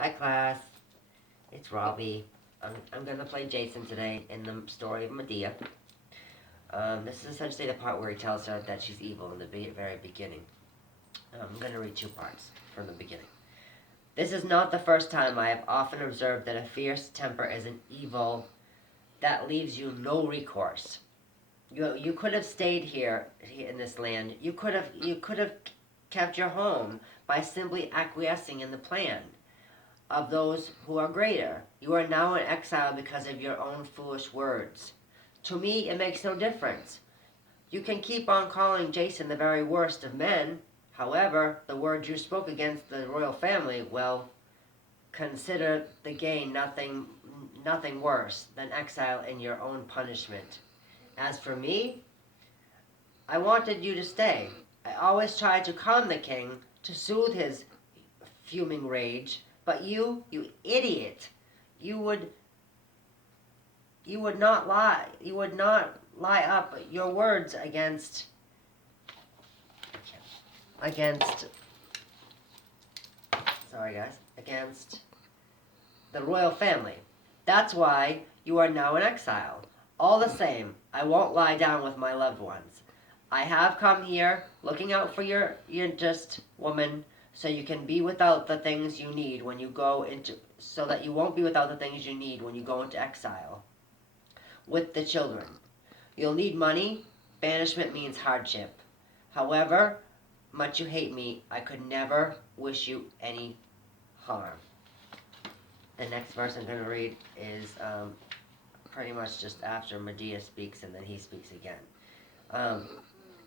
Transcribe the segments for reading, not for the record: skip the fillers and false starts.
Hi class, it's Robbie. I'm gonna play Jason today in the story of Medea. This is essentially the part where he tells her that she's evil in the very beginning. I'm gonna read two parts from the beginning. This is not the first time I have often observed that a fierce temper is an evil that leaves you no recourse. You could have stayed here in this land. You could have kept your home by simply acquiescing in the plan of those who are greater. You are now in exile because of your own foolish words. To me, it makes no difference. You can keep on calling Jason the very worst of men. However, the words you spoke against the royal family, well, consider the gain nothing worse than exile in your own punishment. As for me, I wanted you to stay. I always tried to calm the king, to soothe his fuming rage, but you idiot, you would you would not lie up your words against sorry guys, against the royal family. That's why you are now in exile. All the same, I won't lie down with my loved ones. I have come here looking out for your just woman so you can be without the things you need when you go into so that you won't be without the things you need when you go into exile with the children. You'll need money. Banishment means hardship. However much you hate me, I could never wish you any harm. The next verse I'm going to read is pretty much just after Medea speaks and then he speaks again.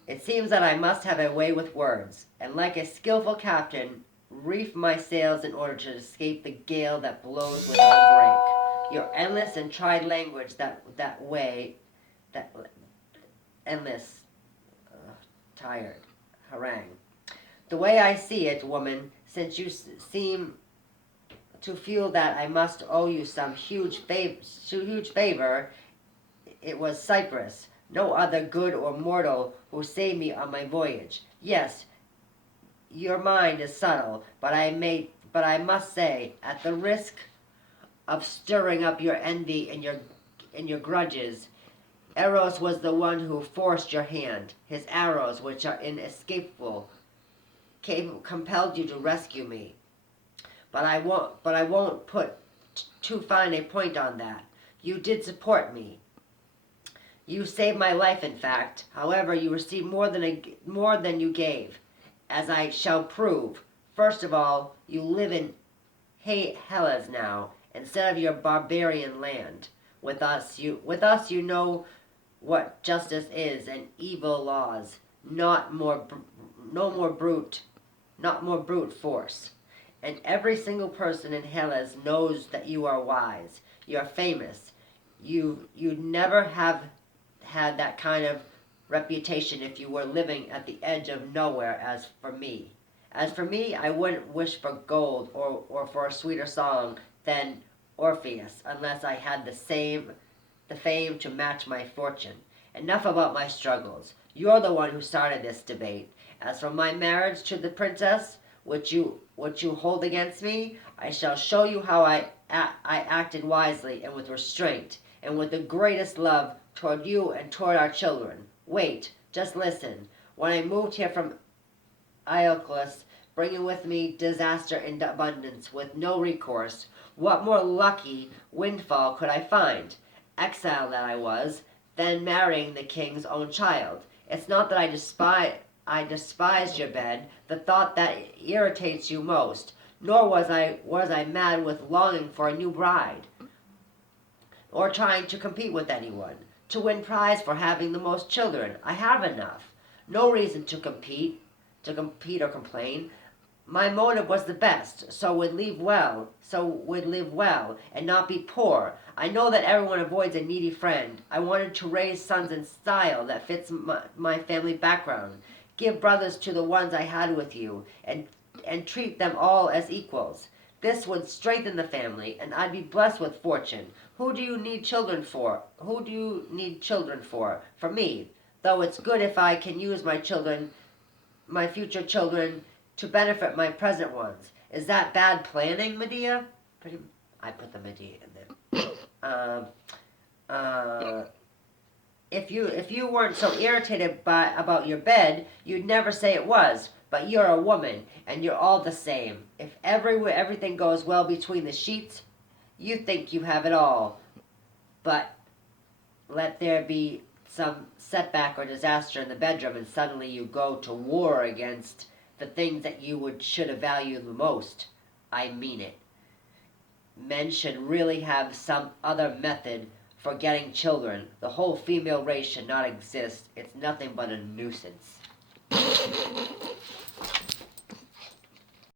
It seems that I must have a way with words, and like a skillful captain, reef my sails in order to escape the gale that blows without break. Your endless and tried language that endless, tired harangue. The way I see it, woman, since you seem to feel that I must owe you some huge favor, it was Cyprus, no other good or mortal, who saved me on my voyage. Yes, your mind is subtle, but I must say, at the risk of stirring up your envy and your grudges, Eros was the one who forced your hand. His arrows, which are inescapable, compelled you to rescue me. But I won't put too fine a point on that. You did support me. You saved my life, in fact. However, you received more than you gave, as I shall prove. First of all, you live in Hellas now, instead of your barbarian land. With us, you know what justice is and evil laws. No more brute force. And every single person in Hellas knows that you are wise. You are famous. You'd never have had that kind of reputation if you were living at the edge of nowhere. As for me, I wouldn't wish for gold or for a sweeter song than Orpheus unless I had the fame to match my fortune. Enough about my struggles. You're the one who started this debate. As for my marriage to the princess, which you hold against me, I shall show you how I acted wisely and with restraint, and with the greatest love toward you and toward our children. Wait, just listen. When I moved here from Iolcus, bringing with me disaster and abundance with no recourse, what more lucky windfall could I find? Exile that I was, then marrying the king's own child. It's not that I despised your bed, the thought that irritates you most, nor was I mad with longing for a new bride, or trying to compete with anyone, to win prize for having the most children. I have enough. No reason to compete or complain. My motive was the best, so would live well, and not be poor. I know that everyone avoids a needy friend. I wanted to raise sons in style that fits my family background. Give brothers to the ones I had with you, and treat them all as equals. This would strengthen the family, and I'd be blessed with fortune. Who do you need children for? For me. Though it's good if I can use my future children, to benefit my present ones. Is that bad planning, Medea? I put the Medea in there. If you weren't so irritated about your bed, you'd never say it was. But you're a woman, and you're all the same. If everything goes well between the sheets, you think you have it all. But let there be some setback or disaster in the bedroom, and suddenly you go to war against the things that you should have valued the most. I mean it. Men should really have some other method for getting children. The whole female race should not exist. It's nothing but a nuisance.